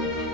thank you